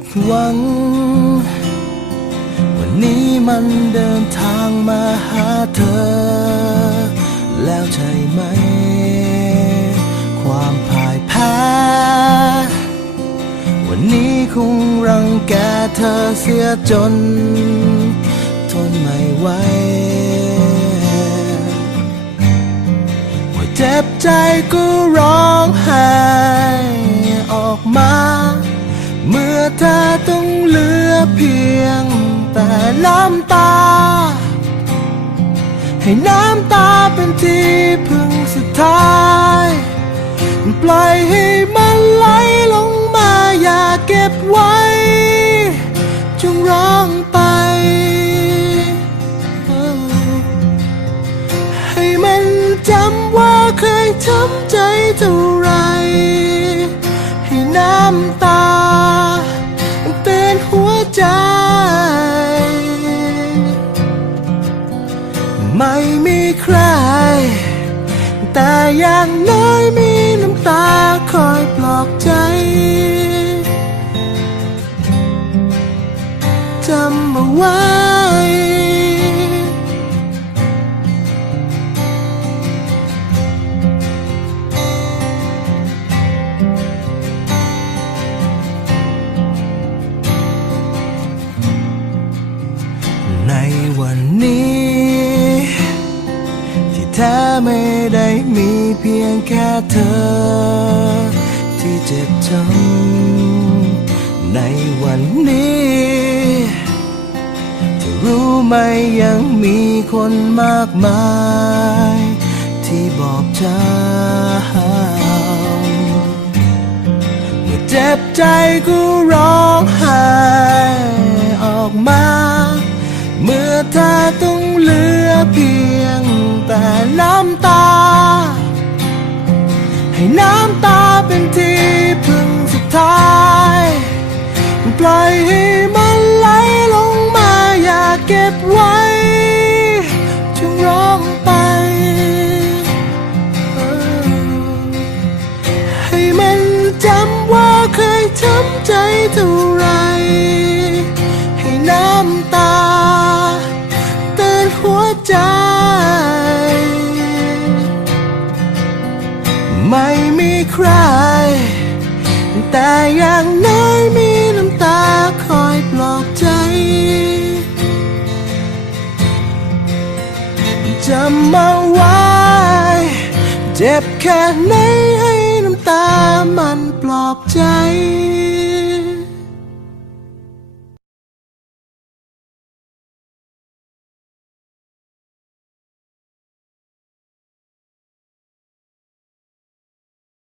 หวัง วันนี้มันเดินทางมาหาเธอ แล้วใช่ไหม ความพ่ายแพ้ วันนี้คงรังแกเธอเสียจน ทนไม่ไหวว่าเจ็บใจก็ร้องไห้ออกมา เมื่อเธอต้องเหลือเพียงแต่น้ำตา ให้น้ำตาเป็นที่พึ่งสุดท้าย ปล่อยให้มันไหลลงมาอย่าเก็บไว้ จงร้องไป ให้มันจำว่าเคยช้ำใจเท่า แต่อย่างน้อยมีน้ำตาคอยปลอบใจจำเอาไว้ ในวันนี้ เพียงแค่เธอ ที่เจ็บช้ำในวันนี้เธอรู้ไหมยังมีคนมากมาย ที่บอบช้ำเมื่อเจ็บใจก็ร้องไห้ออกมา เมื่อเธอต้องเหลือเพียงแต่น้ำตา ให้น้ำตาเป็นที่พึ่งสุดท้าย ไม่มีใคร แต่อย่างน้อยมีน้ำตาคอยปลอบใจ จำมาไว้เจ็บแค่ไหนให้น้ำตามันปลอบใจ